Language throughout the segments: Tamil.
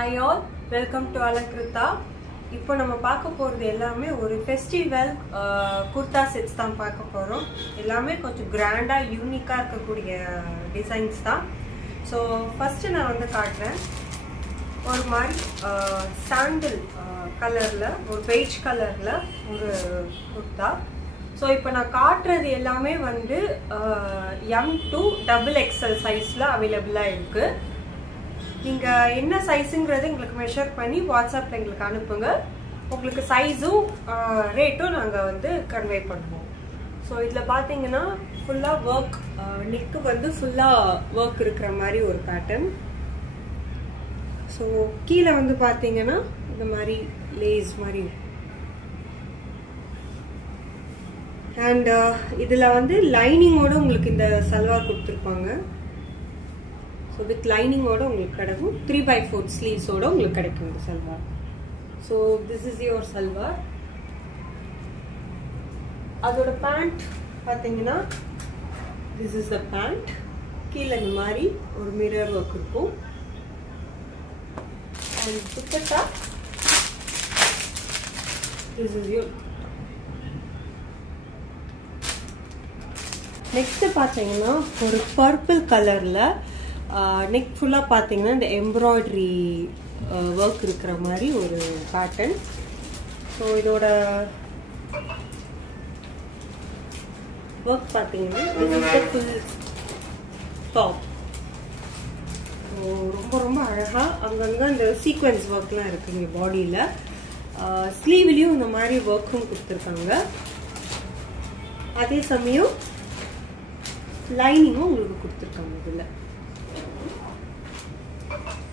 Hi all, welcome to Alankritha. இப்போ நம்ம பார்க்க போறது எல்லாமே ஒரு ஃபெஸ்டிவல் குர்தா செட்ஸ் தான் பார்க்க போறோம். எல்லாமே கொஞ்சம் கிராண்டா யூனிக்கா இருக்கக்கூடிய டிசைன்ஸ் தான். ஸோ ஃபர்ஸ்ட் நான் வந்து காட்டுறேன். ஒரு மாதிரி சாண்டில் கலர்ல ஒரு பெய்ஜ் கலர்ல ஒரு குர்தா. ஸோ இப்போ நான் காட்டுறது எல்லாமே வந்து M to XXL சைஸ்ல அவைலபிளாக இருக்கு. நீங்கள் என்ன சைஸுங்கிறது எங்களுக்கு மெஷர் பண்ணி வாட்ஸ்அப்பில் எங்களுக்கு அனுப்புங்க. உங்களுக்கு சைஸும் ரேட்டும் நாங்கள் வந்து கன்வே பண்ணுவோம். ஸோ இதில் பார்த்தீங்கன்னா ஃபுல்லாக ஒர்க், நெக்கு வந்து ஃபுல்லாக ஒர்க் இருக்கிற மாதிரி ஒரு பேட்டர்ன். ஸோ கீழே வந்து பார்த்தீங்கன்னா இந்த மாதிரி லேஸ் மாதிரி. அண்ட் இதில் வந்து லைனிங்கோட உங்களுக்கு இந்த சல்வார் கொடுத்துருப்பாங்க. ஸோ வித் லைனிங்கோட உங்களுக்கு கிடைக்கும். 3/4 ஸ்லீவ்ஸோட உங்களுக்கு கிடைக்கும் இந்த salwar. So this is your salwar. அதோட பேண்ட் பார்த்தீங்கன்னா திஸ் இஸ் த பேண்ட். கீழே இந்த மாதிரி ஒரு மிரர் ஒர்க் இருக்கும். And dupatta this is your. Next பார்த்தீங்கன்னா ஒரு பர்பிள் கலர்ல நெக் ஃபுல்லாக பார்த்தீங்கன்னா இந்த எம்ப்ராய்டரி ஒர்க் இருக்கிற மாதிரி ஒரு பேட்டர்ன். ஸோ இதோட ஒர்க் பார்த்தீங்கன்னா ஃபுல் டாப். ரொம்ப ரொம்ப அழகாக அங்கங்கே இந்த சீக்வென்ஸ் ஒர்க்லாம் இருக்குங்க பாடியில். ஸ்லீவ்லேயும் இந்த மாதிரி ஒர்க்கும் கொடுத்துருக்காங்க. அதே சமயம் லைனிங்கும் உங்களுக்கு கொடுத்துருக்காங்க இதில்.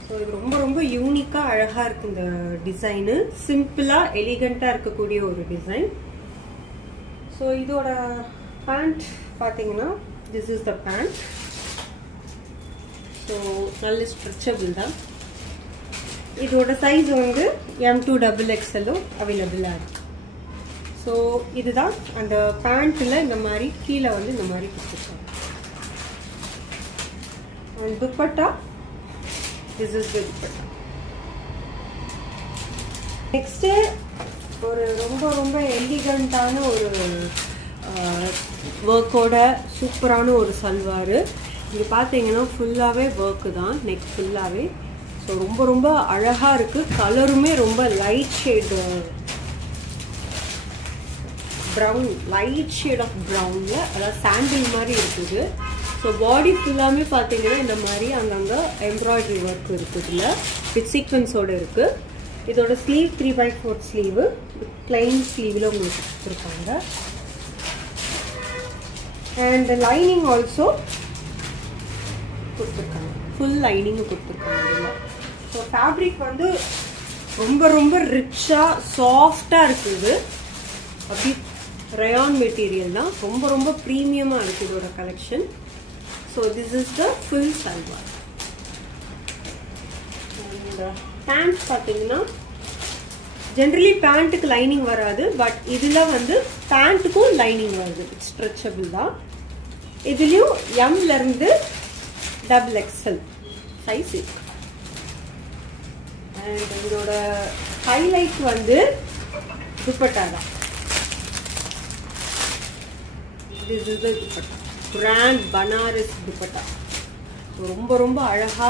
ஸோ இது ரொம்ப ரொம்ப யூனிக்காக அழகாக இருக்குது இந்த டிசைனு. சிம்பிளாக எலிகண்ட்டாக இருக்கக்கூடிய ஒரு டிசைன். ஸோ இதோட பேண்ட் பார்த்தீங்கன்னா this is the pant. So நல்ல ஸ்ட்ரெச்சபிள் தான். இதோட சைஸ் வந்து M to XXL அவைலபிளாக இருக்கு. ஸோ இதுதான் அந்த பேண்ட்டில் இந்த மாதிரி கீழே வந்து இந்த மாதிரி கொடுத்துருக்காங்க. And dupatta this is the dupatta. next ஒரு ரொம்ப ரொம்ப எலிகண்டான ஒரு ஒர்க்கோட சூப்பரான ஒரு சல்வார். இங்கே பார்த்தீங்கன்னா ஃபுல்லாகவே ஒர்க்கு தான், நெக் ஃபுல்லாகவே. ஸோ ரொம்ப ரொம்ப அழகாக இருக்குது. கலருமே ரொம்ப light shade brown, light shade of ப்ரௌனில், அதாவது சாண்டில் மாதிரி இருக்குது. ஸோ பாடி ஃபுல்லாமே பார்த்தீங்கன்னா இந்த மாதிரி அங்கங்கே எம்ப்ராய்டரி ஒர்க் இருக்குது. இதில் வித் சீக்வன்ஸோடு இருக்குது. இதோட ஸ்லீவ் 3/4 ஸ்லீவு பிளைன் ஸ்லீவில் உங்களுக்கு கொடுத்துருக்காங்க. அண்ட் லைனிங் ஆல்சோ கொடுத்துருக்காங்க. ஃபுல் லைனிங் கொடுத்துருக்காங்க இதில். ஸோ ஃபேப்ரிக் வந்து ரொம்ப ரொம்ப ரிச்சாக சாஃப்டாக இருக்குது. அப்படி ரயான் மெட்டீரியல் தான். ரொம்ப ரொம்ப ப்ரீமியமாக இருக்குது இதோட collection. So this is the full salwar. And pant பார்த்தீங்கன்னா ஜென்ரலி பேண்ட்டுக்கு லைனிங் வராது, பட் இதில் வந்து பேண்ட்டுக்கும் லைனிங் வருது. ஸ்ட்ரெச்சபிள் தான். இதுலேயும் M-லேருந்து XXL சைஸ் இருக்கு. அண்ட் இதோட ஹைலைட் வந்து துப்பட்டா தான். This is the dupatta. Grand Banaras dupatta. ரொம்ப ரொம்ப அழகா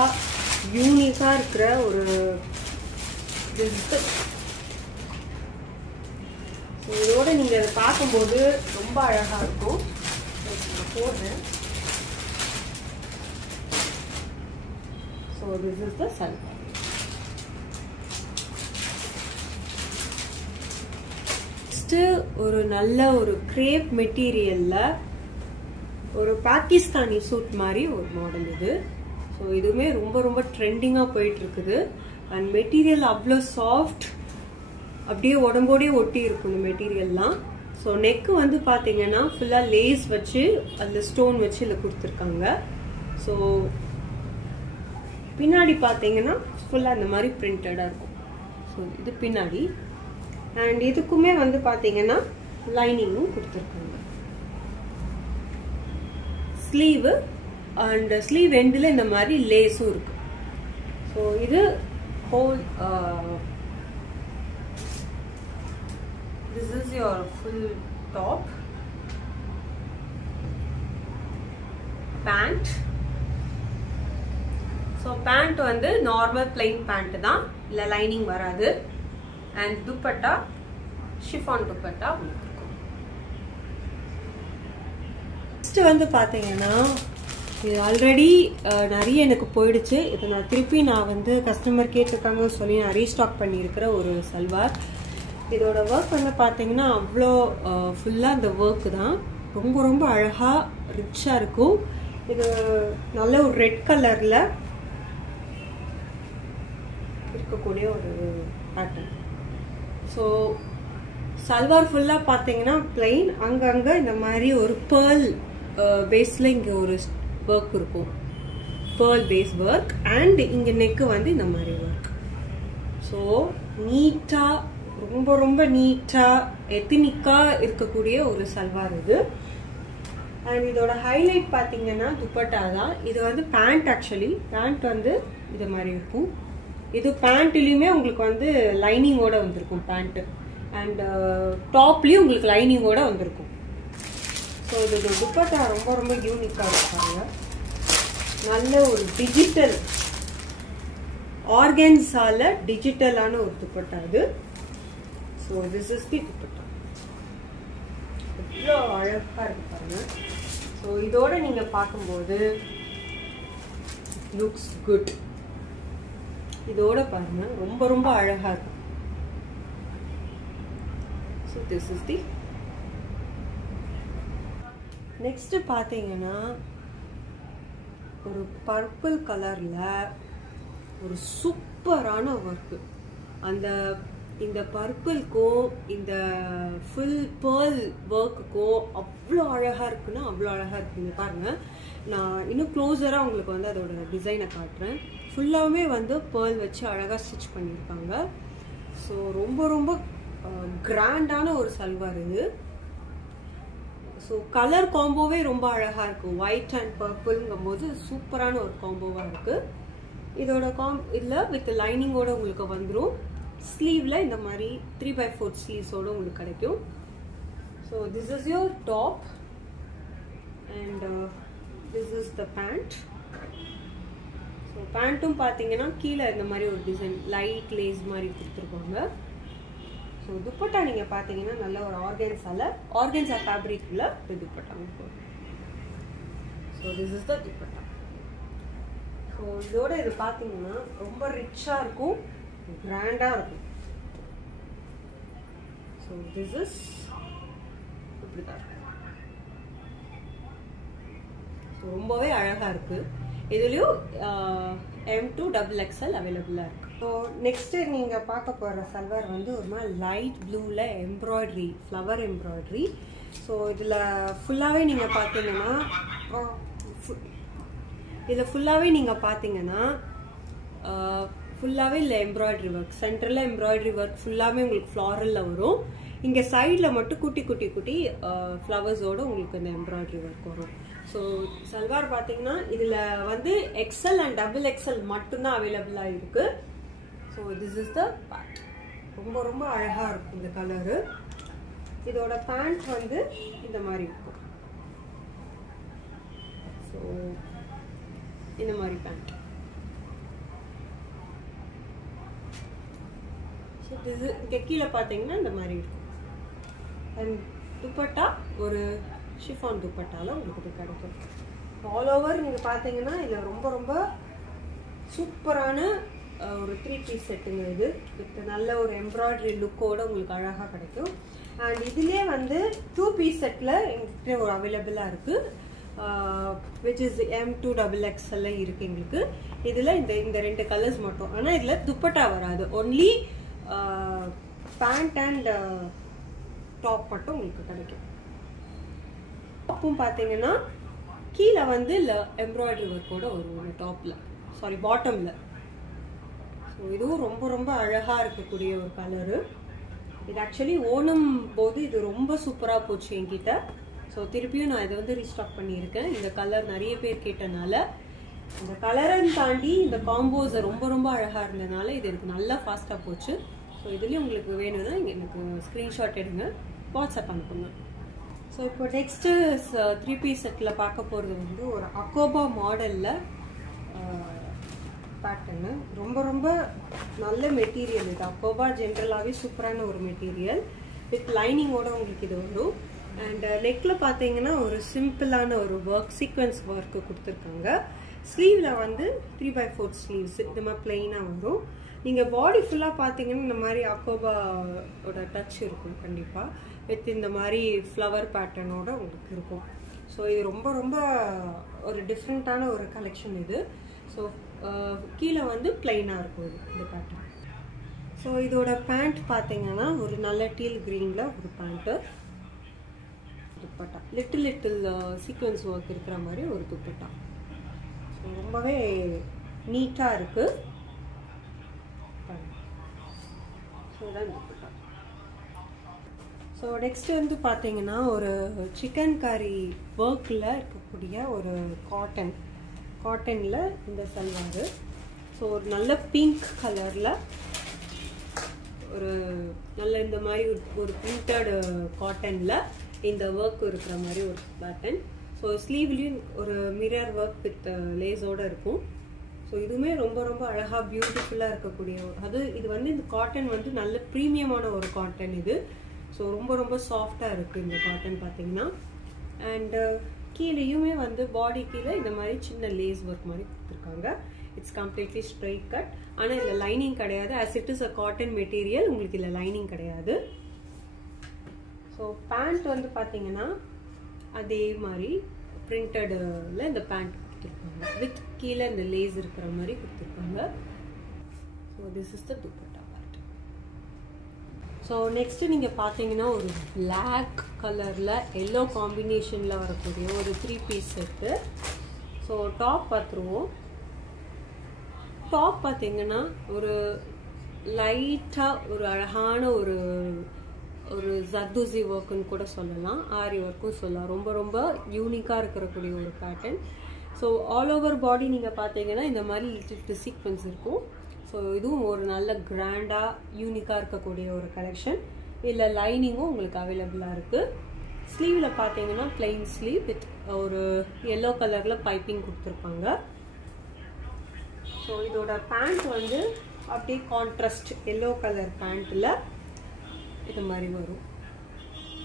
யூனிக்கா இருக்கிற ஒரு இதோட நீங்க அதை பார்க்கும்போது ரொம்ப அழகா இருக்கும். போடுறேன். So this is the salwar. Next ஒரு நல்ல ஒரு கிரேப் மெட்டீரியல்ல ஒரு பாகிஸ்தானி சூட் மாதிரி ஒரு மாடல் இது. ஸோ இதுவுமே ரொம்ப ரொம்ப ட்ரெண்டிங்காக போயிட்டு இருக்குது. அண்ட் மெட்டீரியல் அவ்வளோ சாஃப்ட், அப்படியே உடம்போடே ஒட்டி இருக்கும் இந்த மெட்டீரியல்லாம். ஸோ நெக்கு வந்து பார்த்தீங்கன்னா ஃபுல்லாக லேஸ் வச்சு அதில் ஸ்டோன் வச்சு இதில் கொடுத்துருக்காங்க. ஸோ பின்னாடி பார்த்தீங்கன்னா ஃபுல்லாக இந்த மாதிரி பிரிண்டடாக இருக்கும். ஸோ இது பின்னாடி. அண்ட் இதுக்குமே வந்து பார்த்தீங்கன்னா லைனிங்கும் கொடுத்துருக்காங்க. ஸ்லீவு அண்ட் ஸ்லீவ் எண்டில் இந்த மாதிரி லேஸும் இருக்கு. ஸோ இது whole this is your full top, pant. So pant வந்து normal plain pant தான், இல்ல lining வராது. And dupatta chiffon dupatta இருக்கும். Next வந்து பாத்தீங்கன்னா இது ஆல்ரெடி நிறைய எனக்கு போயிடுச்சு. இது நான் திருப்பி நான் வந்து கஸ்டமர் கேட்டிருக்காங்க சொல்லி நான் ரீஸ்டாக் பண்ணியிருக்கிற ஒரு சல்வார். இதோட ஒர்க் வந்து பார்த்தீங்கன்னா அவ்வளோ ஃபுல்லாக அந்த ஒர்க்கு தான் ரொம்ப ரொம்ப அழகாக ரிச்சாக இருக்கும். இது நல்ல ஒரு ரெட் கலரில் இருக்கக்கூடிய ஒரு பேட்டர்ன். ஸோ சல்வார் ஃபுல்லாக பார்த்தீங்கன்னா பிளெயின், அங்கங்கே இந்த மாதிரி ஒரு பேர்ல் பேஸில் இங்கே ஒரு ஒர்க் இருக்கும், பேர்ல் பேஸ் ஒர்க். அண்ட் இங்கே நெக்கு வந்து இந்த மாதிரி ஒர்க். ஸோ நீட்டாக ரொம்ப ரொம்ப நீட்டாக எத்தினிக்காக இருக்கக்கூடிய ஒரு சல்வார் இது. அண்ட் இதோட ஹைலைட் பார்த்தீங்கன்னா துப்பட்டா தான். இது வந்து பேண்ட், ஆக்சுவலி பேண்ட் வந்து இது மாதிரி இருக்கும். இது பேண்ட்லேயுமே உங்களுக்கு வந்து லைனிங்கோட வந்திருக்கும் பேண்ட்டு. அண்ட் டாப்லேயும் உங்களுக்கு லைனிங்கோட வந்திருக்கும். ஸோ இது துப்பட்டா ரொம்ப ரொம்ப யூனிக்காக இருக்காங்க. நல்ல ஒரு டிஜிட்டல் ஆர்கன்ஸால டிஜிட்டலான ஒரு துப்பட்டா இது. So this is the dupatta. எவ்வளோ அழகாக இருக்கு பாருங்க. ஸோ இதோட நீங்கள் பார்க்கும்போது லுக்ஸ் குட். இதோட பாருங்க ரொம்ப ரொம்ப அழகாக இருக்கு. So this is the. Next பார்த்தீங்கன்னா ஒரு பர்பிள் கலர்ல ஒரு சூப்பரான ஒர்க்கு. அந்த இந்த பர்பிள்க்கும் இந்த ஃபுல் பேர்ல் ஒர்க்குக்கும் அவ்வளோ அழகாக இருக்குன்னா அவ்வளோ அழகாக இருக்குங்க. பாருங்க, நான் இன்னும் க்ளோஸராக உங்களுக்கு வந்து அதோட டிசைனை காட்டுறேன். ஃபுல்லாகவே வந்து பேர்ல் வச்சு அழகாக ஸ்டிச் பண்ணியிருக்காங்க. ஸோ ரொம்ப ரொம்ப கிராண்டான ஒரு சல்வார் இது. ஸோ கலர் காம்போவே ரொம்ப அழகாக இருக்கும். ஒயிட் அண்ட் பர்பிள்ங்கும் போது சூப்பரான ஒரு காம்போவாக இருக்குது. இதோட இதில் வித் லைனிங்கோட உங்களுக்கு வந்துடும். ஸ்லீவில் இந்த மாதிரி 3/4 ஸ்லீவ்ஸோடு உங்களுக்கு கிடைக்கும். So this is your top and this is the pant. So பேண்ட்டும் பார்த்தீங்கன்னா கீழே இந்த மாதிரி ஒரு டிசைன் லைட் லேஸ் மாதிரி கொடுத்துருப்பாங்க. ஸோ துப்பட்டா நீங்கள் பார்த்தீங்கன்னா நல்ல ஒரு ஆர்கன்ஸா ஃபேப்ரிக்கில் இந்த துப்பட்டா இருக்கும். So this is the dupatta. So இதோட இது பார்த்தீங்கன்னா ரொம்ப ரிச்சாக இருக்கும், கிராண்டாக இருக்கும். ஸோ திஸ் இஸ் இப்படி தான் இருக்கும். ஸோ ரொம்பவே அழகாக இருக்குது. இதுலேயும் M2 XXL அவைலபிளாக இருக்குது. ஸோ நெக்ஸ்ட்டு நீங்கள் பார்க்க போகிற சல்வார் வந்து ஒரு மாதிரி லைட் ப்ளூவில் எம்ப்ராய்ட்ரி, ஃப்ளவர் எம்ப்ராய்ட்ரி. ஸோ இதில் ஃபுல்லாகவே நீங்கள் பார்த்தீங்கன்னா ஃபுல்லாகவே இல்லை எம்ப்ராய்ட்ரி ஒர்க். சென்டரில் எம்ப்ராய்ட்ரி ஒர்க் ஃபுல்லாகவே உங்களுக்கு ஃப்ளாரலில் வரும். இங்கே சைடில் மட்டும் குட்டி குட்டி குட்டி ஃப்ளவர்ஸோடு உங்களுக்கு இந்த எம்ப்ராய்ட்ரி ஒர்க் வரும். ஸோ சல்வார் பார்த்தீங்கன்னா இதில் வந்து XL அண்ட் XXL மட்டும்தான் அவைலபிளாக இருக்குது. So this is the pant. ரொம்ப ரொம்ப அழகாக இருக்கும் இந்த கலரு. இதோட பேண்ட் வந்து இந்த மாதிரி இருக்கும். ஸோ இந்த மாதிரி பேண்ட். ஸோ இங்கே கீழே பார்த்தீங்கன்னா இந்த மாதிரி இருக்கும். அண்ட் துப்பட்டா ஒரு ஷிஃபான் துப்பட்டால உங்களுக்கு இது கிடைக்கும். ஆல் ஓவர் நீங்கள் பார்த்தீங்கன்னா இதில் ரொம்ப ரொம்ப சூப்பரான ஒரு 3 பீஸ் செட்டுங்க இது. வித் நல்ல ஒரு எம்ப்ராய்டரி லுக்கோட உங்களுக்கு அழகாக கிடைக்கும். அண்ட் இதுலேயே வந்து 2 பீஸ் செட்டில் எங்ககிட்ட ஒரு அவைலபிளாக இருக்குது. விச் இஸ் M2 XXL இருக்குது எங்களுக்கு. இதில் இந்த 2 கலர்ஸ் மட்டும். ஆனால் இதில் துப்பட்டா வராது. ஒன்லி பேண்ட் அண்ட் டாப் மட்டும் உங்களுக்கு கிடைக்கும். டாப்பும் பார்த்தீங்கன்னா கீழே வந்து எம்ப்ராய்டரி ஒர்க்கோட ஒரு டாப்பில், சாரி பாட்டமில். ஸோ இதுவும் ரொம்ப ரொம்ப அழகாக இருக்கக்கூடிய ஒரு கலரு. இது ஆக்சுவலி ஓணம் போது இது ரொம்ப சூப்பராக போச்சு என்கிட்ட. ஸோ திருப்பியும் நான் இதை வந்து ரீஸ்டாக் பண்ணியிருக்கேன். இந்த கலர் நிறைய பேர் கேட்டனால இந்த கலரை தாண்டி இந்த காம்போஸ் ரொம்ப ரொம்ப அழகாக இருந்ததுனால இது எனக்கு நல்லா ஃபாஸ்ட்டாக போச்சு. ஸோ இதுலேயும் உங்களுக்கு வேணும்னா எனக்கு ஸ்க்ரீன்ஷாட் எடுங்க, வாட்ஸ்அப் அனுப்புங்க. ஸோ இப்போ நெக்ஸ்ட்டு 3 பீஸ் செட்டில் பார்க்க போகிறது வந்து ஒரு அக்கோபா மாடலில் பேட்டர்னு. ரொம்ப ரொம்ப நல்ல மெட்டீரியல் இது. அக்கோபா ஜென்ரலாகவே சூப்பரான ஒரு மெட்டீரியல். வித் லைனிங்கோட உங்களுக்கு இது வரும். அண்ட் நெக்கில் பார்த்தீங்கன்னா ஒரு சிம்பிளான ஒரு ஒர்க், சீக்வன்ஸ் ஒர்க்கு கொடுத்துருக்காங்க. ஸ்லீவில் வந்து 3/4 ஸ்லீவ்ஸ் இந்த மாதிரி பிளெயினாக வரும். நீங்கள் பாடி ஃபுல்லாக பார்த்தீங்கன்னா இந்த மாதிரி அக்கோபாவோட டச் இருக்கும் கண்டிப்பாக. வித் இந்த மாதிரி ஃப்ளவர் பேட்டர்னோட உங்களுக்கு இருக்கும். ஸோ இது ரொம்ப ரொம்ப ஒரு டிஃப்ரெண்ட்டான ஒரு கலெக்ஷன் இது. ஸோ கீழே வந்து பிளெயினாக இருக்கும் இது இந்த பேட்டர்ன். ஸோ இதோட பேண்ட் பார்த்தீங்கன்னா ஒரு நல்ல டீல் க்ரீனில் ஒரு pant, dupatta little sequence work இருக்கிற மாதிரி ஒரு துப்பட்டா. ஸோ ரொம்பவே நீட்டாக இருக்குது. ஸோ தான் துப்பட்டா. ஸோ நெக்ஸ்ட் வந்து பார்த்தீங்கன்னா ஒரு சிக்கன் கறி ஒர்க்கில் இருக்கக்கூடிய ஒரு காட்டனில் இந்த சல்வாரு. ஸோ ஒரு நல்ல பிங்க் கலரில் ஒரு நல்ல இந்த மாதிரி ஒரு பிரிண்டட் காட்டனில் இந்த ஒர்க் இருக்கிற மாதிரி ஒரு பேட்டர்ன். ஸோ ஸ்லீவ்லேயும் ஒரு மிரர் ஒர்க் வித் லேஸோடு இருக்கும். ஸோ இதுவுமே ரொம்ப ரொம்ப அழகாக பியூட்டிஃபுல்லாக இருக்கக்கூடிய இது வந்து இந்த காட்டன் வந்து நல்ல ப்ரீமியமான ஒரு காட்டன் இது. ஸோ ரொம்ப ரொம்ப சாஃப்டாக இருக்குது இந்த காட்டன் பார்த்தீங்கன்னா. அண்டு கீழேயுமே வந்து பாடி கீழே இந்த மாதிரி சின்ன லேஸ் ஒர்க் மாதிரி கொடுத்துருக்காங்க. It's completely straight cut. ஆனால் இதில் லைனிங் கிடையாது. As it is a cotton material, உங்களுக்கு இதில் லைனிங் கிடையாது. ஸோ பேண்ட் வந்து பார்த்தீங்கன்னா அதே மாதிரி பிரிண்டடில் இந்த பேண்ட் கொடுத்துருக்காங்க. வித் கீழே இந்த லேஸ் இருக்கிற மாதிரி கொடுத்துருக்காங்க. So this is the dupatta pant. So next நீங்கள் பார்த்தீங்கன்னா ஒரு பிளாக் கலரில் எல்லோ காம்பினேஷனில் வரக்கூடிய ஒரு 3 பீஸ் செட்டு. ஸோ டாப் பார்த்துருவோம். டாப் பார்த்தீங்கன்னா ஒரு லைட்டாக ஒரு அழகான ஒரு ஜர்தோசி ஒர்க்குன்னு கூட சொல்லலாம், ஆரி ஒர்க்கும் சொல்லலாம். ரொம்ப ரொம்ப யூனிக்காக இருக்கக்கூடிய ஒரு pattern. So all over body நீங்கள் பார்த்தீங்கன்னா இந்த மாதிரி லிட்டில் சீக்வன்ஸ் இருக்கும். ஸோ இதுவும் ஒரு நல்ல கிராண்டாக யூனிக்காக இருக்கக்கூடிய ஒரு கலெக்ஷன். இதில் லைனிங்கும் உங்களுக்கு அவைலபிளாக இருக்குது. ஸ்லீவில் பார்த்தீங்கன்னா பிளெயின் ஸ்லீவ் வித் ஒரு எல்லோ கலரில் பைப்பிங் கொடுத்துருப்பாங்க. ஸோ இதோட பேண்ட் வந்து அப்படியே கான்ட்ராஸ்ட் எல்லோ கலர் பேண்ட்டில் இது மாதிரி வரும்.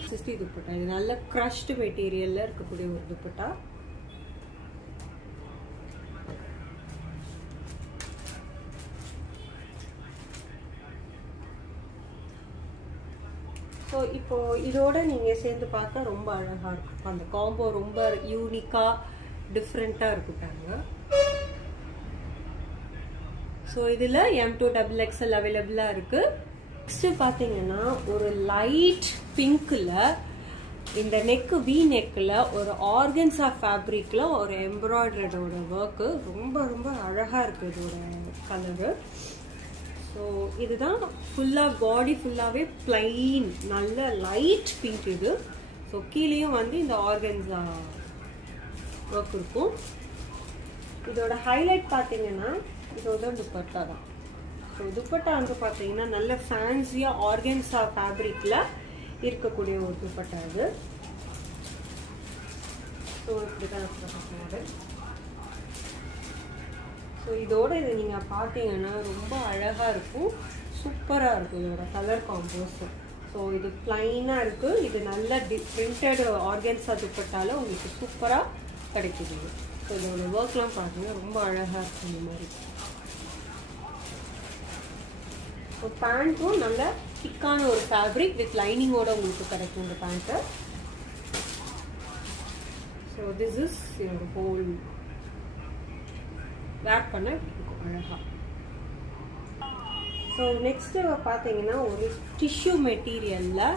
60 துப்பட்டா. இது நல்ல க்ரஷ்டு மெட்டீரியலில் இருக்கக்கூடிய ஒரு துப்பட்டா. ஸோ இப்போ இதோட நீங்கள் சேர்ந்து பார்த்தா ரொம்ப அழகாக இருக்கும். அந்த காம்போ ரொம்ப யூனிக்காக டிஃப்ரெண்ட்டாக இருக்குட்டாங்க. ஸோ இதில் M2XXL அவைலபிளாக இருக்குது. நெக்ஸ்ட்டு பார்த்தீங்கன்னா ஒரு லைட் பிங்க்கில் இந்த நெக்கு வி நெக்கில் ஒரு ஆர்கன்ஸா ஃபேப்ரிக்கில் ஒரு எம்ப்ராய்டரியோட ஒர்க்கு ரொம்ப ரொம்ப அழகாக இருக்குது இதோட கலரு. ஸோ இதுதான் ஃபுல்லாக பாடி ஃபுல்லாகவே பிளைன் நல்ல லைட் பிங்க் இது. ஸோ கீழேயும் வந்து இந்த ஆர்கன்ஸா ஒர்க் இருக்கும். இதோட ஹைலைட் பார்த்தீங்கன்னா இதோட துப்பட்டா தான். ஸோ துப்பட்டா வந்து பார்த்தீங்கன்னா நல்ல ஃபேன்சியாக ஆர்கன்ஸா ஃபேப்ரிக்கில் இருக்கக்கூடிய ஒரு துப்பட்டா இது. ஸோ இப்படி தான் மாடல். ஸோ இதோட இது நீங்கள் பார்த்தீங்கன்னா ரொம்ப அழகாக இருக்கும், சூப்பராக இருக்கும் இதோட கலர் காம்போஸு. ஸோ இது பிளைனாக இருக்குது. இது நல்ல பிரிண்டட் ஆர்கன்ஸா துப்பட்டால உங்களுக்கு சூப்பராக கிடைக்குது. ஸோ இதோட ஒர்க்லாம் பார்த்தீங்கன்னா ரொம்ப அழகாக இருக்கும் இந்த மாதிரி. ஸோ பேண்ட்டும் நல்ல திக்கான ஒரு ஃபேப்ரிக் வித் லைனிங்கோட உங்களுக்கு கிடைக்கும் இந்த pant. So this is your whole wear பண்ண இருக்கும் அழகாக. ஸோ நெக்ஸ்ட்டு பார்த்தீங்கன்னா ஒரு டிஷ்யூ மெட்டீரியலில்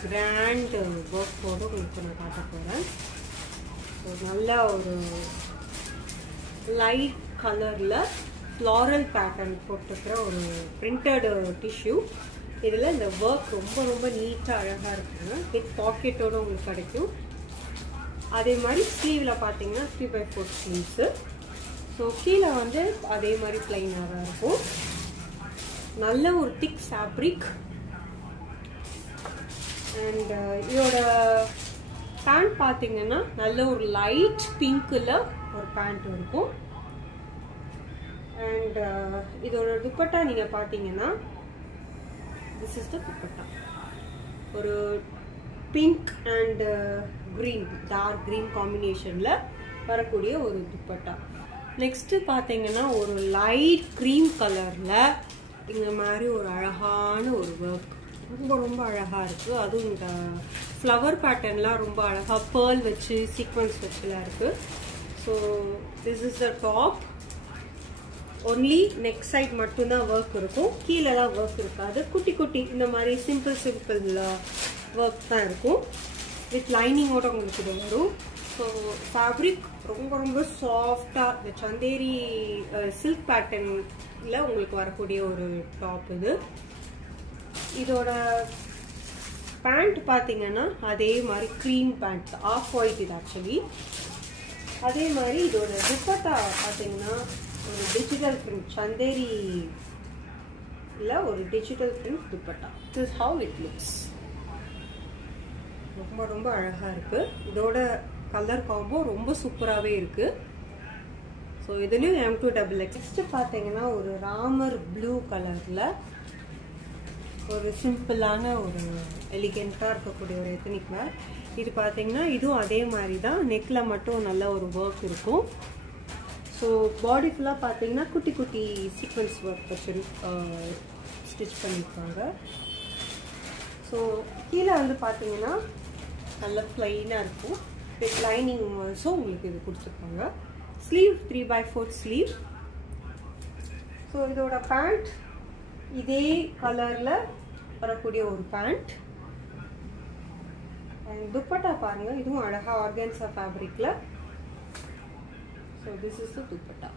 கிராண்ட் ஒர்க்கோடு உங்களுக்கு நான் காட்ட போகிறேன். ஸோ நல்ல ஒரு லைட் கலரில் ஃப்ளாரல் பேட்டர்ன் போட்டுக்கிற ஒரு பிரிண்டட் டிஷ்யூ. இதில் இந்த ஒர்க் ரொம்ப ரொம்ப நீட்டாக அழகாக இருக்குங்க. வித் பாக்கெட்டோடு உங்களுக்கு கிடைக்கும். அதே மாதிரி ஸ்லீவில் பார்த்தீங்கன்னா 3/4 ஸ்லீவ்ஸு. ஸோ கீழே வந்து அதே மாதிரி பிளைனாக தான் இருக்கும். நல்ல ஒரு திக் ஃபேப்ரிக். அண்ட் இதோட பேண்ட் பார்த்தீங்கன்னா நல்ல ஒரு லைட் பிங்க்கில் ஒரு பேண்ட் இருக்கும். அண்ட் இதோட துப்பட்டா நீங்கள் பார்த்தீங்கன்னா திஸ் இஸ் த துப்பட்டா. ஒரு pink and green, dark green காம்பினேஷனில் வரக்கூடிய ஒரு துப்பட்டா. நெக்ஸ்ட்டு பார்த்தீங்கன்னா ஒரு லைட் க்ரீம் கலரில் இந்த மாதிரி ஒரு அழகான ஒரு ஒர்க், ரொம்ப ரொம்ப அழகாக இருக்குது. அதுவும் இந்த ஃப்ளவர் பேட்டர்ன்லாம் ரொம்ப அழகாக பேர்ல் வச்சு சீக்வன்ஸ் வச்சுலாம் இருக்குது. So this is the top. Only neck side மட்டும்தான் ஒர்க் இருக்கும், கீழெல்லாம் ஒர்க் இருக்காது. குட்டி குட்டி இந்த மாதிரி சிம்பிள் ஒர்க் தான் இருக்கும். வித் லைனிங்கோட உங்களுக்கு இது வரும். ஸோ ஃபேப்ரிக் ரொம்ப ரொம்ப சாஃப்டாக இந்த சந்தேரி சில்க் பேட்டர்னில் உங்களுக்கு வரக்கூடிய ஒரு டாப் இது. இதோட பேண்ட் பார்த்தீங்கன்னா அதே மாதிரி க்ரீம் பேண்ட், ஆஃப் ஒயிட் இது ஆக்சுவலி. அதே மாதிரி இதோட துப்பட்டா பார்த்தீங்கன்னா ஒரு டிஜிட்டல் பிரிண்ட், சந்தேரியில் ஒரு digital print dupatta. This is how it looks. ரொம்ப ரொம்ப அழகாக இருக்குது. இதோட கலர் காம்போ ரொம்ப சூப்பராகவே இருக்குது. ஸோ இதுலேயும் M2XX. நெக்ஸ்ட்டு பார்த்தீங்கன்னா ஒரு ராமர் ப்ளூ கலரில் ஒரு சிம்பிளான ஒரு எலிகெண்ட்டாக இருக்கக்கூடிய ஒரு எத்தனிக் வேர். இது பார்த்தீங்கன்னா இதுவும் அதே மாதிரி தான், நெக்கில் மட்டும் நல்ல ஒரு ஒர்க் இருக்கும். ஸோ பாடி ஃபுல்லாக பார்த்தீங்கன்னா குட்டி குட்டி சீக்வன்ஸ் ஒர்க் வச்சு ஸ்டிச் பண்ணியிருக்காங்க. ஸோ கீழே வந்து பார்த்தீங்கன்னா நல்ல ப்ளைனாக இருக்கும். வித் லைனிங் ஆல்சோ உங்களுக்கு இது கொடுத்துருப்பாங்க. Sleeve 3/4 sleeve. ஸோ இதோட பேண்ட் இதே கலரில் வரக்கூடிய ஒரு பேண்ட். அண்ட் துப்பட்டா பாருங்கள், இதுவும் அழகாக ஆர்கன்ஸா ஃபேப்ரிக்கில். So this is the dupatta.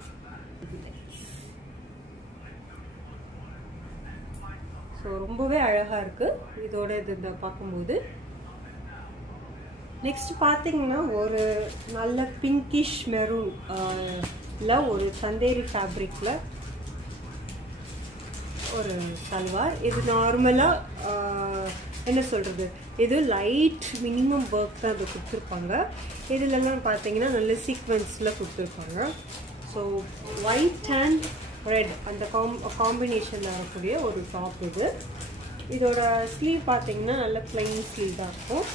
So ரொம்பவே அழகாக இருக்குது இதோட இது பார்க்கும்போது. நெக்ஸ்ட் பார்த்தீங்கன்னா ஒரு நல்ல பிங்கிஷ் மெரூன்ல ஒரு சந்தேரி ஃபேப்ரிக்கில் ஒரு சல்வார். இது நார்மலாக என்ன சொல்கிறது, இது லைட் மினிமம் ஒர்க் தான் இது கொடுத்துருப்பாங்க. இதுலலாம் பார்த்தீங்கன்னா நல்ல சீக்வன்ஸில் கொடுத்துருப்பாங்க. ஸோ ஒயிட் அண்ட் ரெட் அந்த காம்பினேஷனில் வரக்கூடிய ஒரு டாப் இது. இதோட ஸ்லீவ் பார்த்தீங்கன்னா நல்ல பிளைன் ஸ்லீவ் தான் இருக்கும்.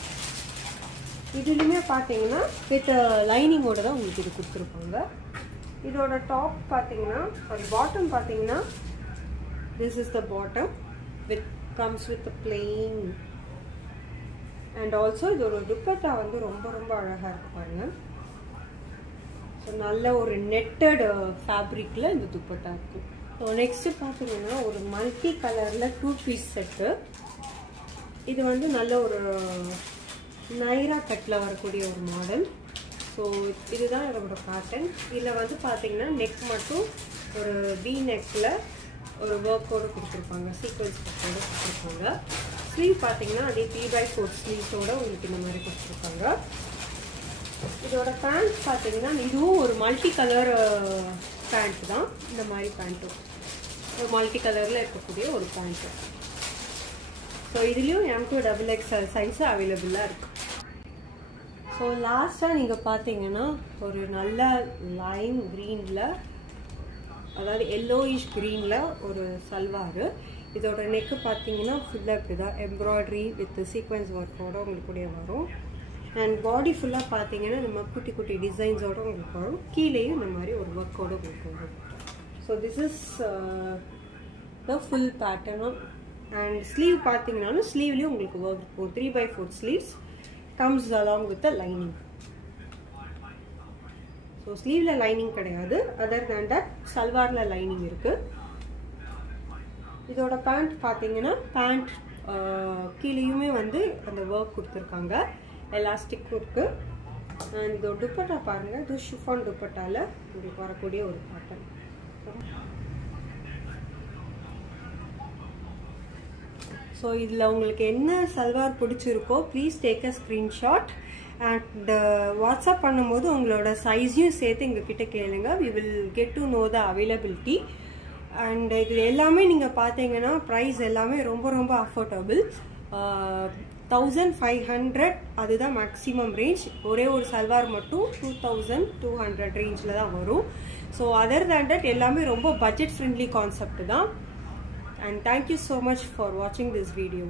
இதுலேயுமே பார்த்தீங்கன்னா வித் லைனிங்கோட தான் உங்களுக்கு இது கொடுத்துருப்பாங்க. இதோட டாப் பார்த்தீங்கன்னா பாட்டம் பார்த்தீங்கன்னா this is the bottom with comes with a plain. and also இதோட துப்பட்டா வந்து ரொம்ப ரொம்ப அழகாக இருக்கு பாருங்க. ஸோ நல்ல ஒரு நெட்டட் ஃபேப்ரிக்கில் இந்த துப்பட்டா இருக்குது. ஸோ நெக்ஸ்ட்டு பார்த்தீங்கன்னா ஒரு மல்டி கலரில் 2 பீஸ் செட்டு. இது வந்து நல்ல ஒரு நைரா கட்டில் வரக்கூடிய ஒரு மாடல். ஸோ இதுதான் இதோட பேட்டர்ன். இதில் வந்து பார்த்தீங்கன்னா நெக் மட்டும் ஒரு வி நெக்கில் ஒரு ஒர்க்கோடு கொடுத்துருப்பாங்க, சீக்வன்ஸ் ஒர்க்கோடு கொடுத்துருப்பாங்க. ஸ்லீவ் பார்த்தீங்கன்னா அதே 3/4 ஸ்லீவ்ஸோடு உங்களுக்கு இந்த மாதிரி கொடுத்துருக்காங்க. இதோட பேண்ட் பார்த்தீங்கன்னா இதுவும் ஒரு மல்டி கலர் பேண்ட் தான். இந்த மாதிரி பேண்ட்டும் ஒரு மல்டி கலரில் இருக்கக்கூடிய ஒரு பேண்ட்டு. ஸோ இதுலேயும் M2XX சைஸு அவைலபிளாக இருக்குது. ஸோ லாஸ்ட்டாக நீங்கள் பார்த்தீங்கன்னா ஒரு நல்ல லைம் க்ரீனில், அதாவது எல்லோயிஷ் க்ரீனில் ஒரு சல்வார். இதோட நெக்கு பார்த்தீங்கன்னா ஃபுல்லாக இப்படி தான் எம்ப்ராய்டரி வித் சீக்வன்ஸ் ஒர்க்கோடு உங்களுக்கு வரும். அண்ட் பாடி ஃபுல்லாக பார்த்தீங்கன்னா நம்ம குட்டி குட்டி டிசைன்ஸோடு உங்களுக்கு வரும். கீழேயும் இந்த மாதிரி ஒரு ஒர்க்கோடு உங்களுக்கு வரும். So this is the full பேட்டர்னும். அண்ட் ஸ்லீவ் பார்த்தீங்கன்னாலும் ஸ்லீவ்லேயும் உங்களுக்கு ஒர்க் இருக்கும். 3/4 sleeves comes along with the lining. So sleeve lining கிடையாது, other than that சல்வார்ல லைனிங் இருக்கு. இதோட பேண்ட் பார்த்தீங்கன்னா பேண்ட் கீழேயுமே வந்து அந்த ஒர்க் கொடுத்துருக்காங்க, எலாஸ்டிக் இருக்கு. அண்ட் இதோட துப்பட்டா பாருங்க, இது ஷிஃபான் துப்பட்டால உங்களுக்கு வரக்கூடிய ஒரு பேட்டர்ன். ஸோ இதில் உங்களுக்கு என்ன சல்வார் பிடிச்சிருக்கோ please take a screenshot and WhatsApp பண்ணும்போது உங்களோட சைஸையும் சேர்த்து எங்ககிட்ட கேளுங்க. We will get to know the availability. And இது எல்லாமே நீங்கள் பார்த்தீங்கன்னா ப்ரைஸ் எல்லாமே ரொம்ப ரொம்ப அஃபோர்டபுள். 1500 அதுதான் மேக்ஸிமம் ரேஞ்ச். ஒரே ஒரு சல்வார் மட்டும் 2200 ரேஞ்சில் தான் வரும். ஸோ அதர் தேன் தட் எல்லாமே ரொம்ப பட்ஜெட் ஃப்ரெண்ட்லி கான்செப்ட் தான். And thank you so much for வாட்சிங் திஸ் வீடியோ.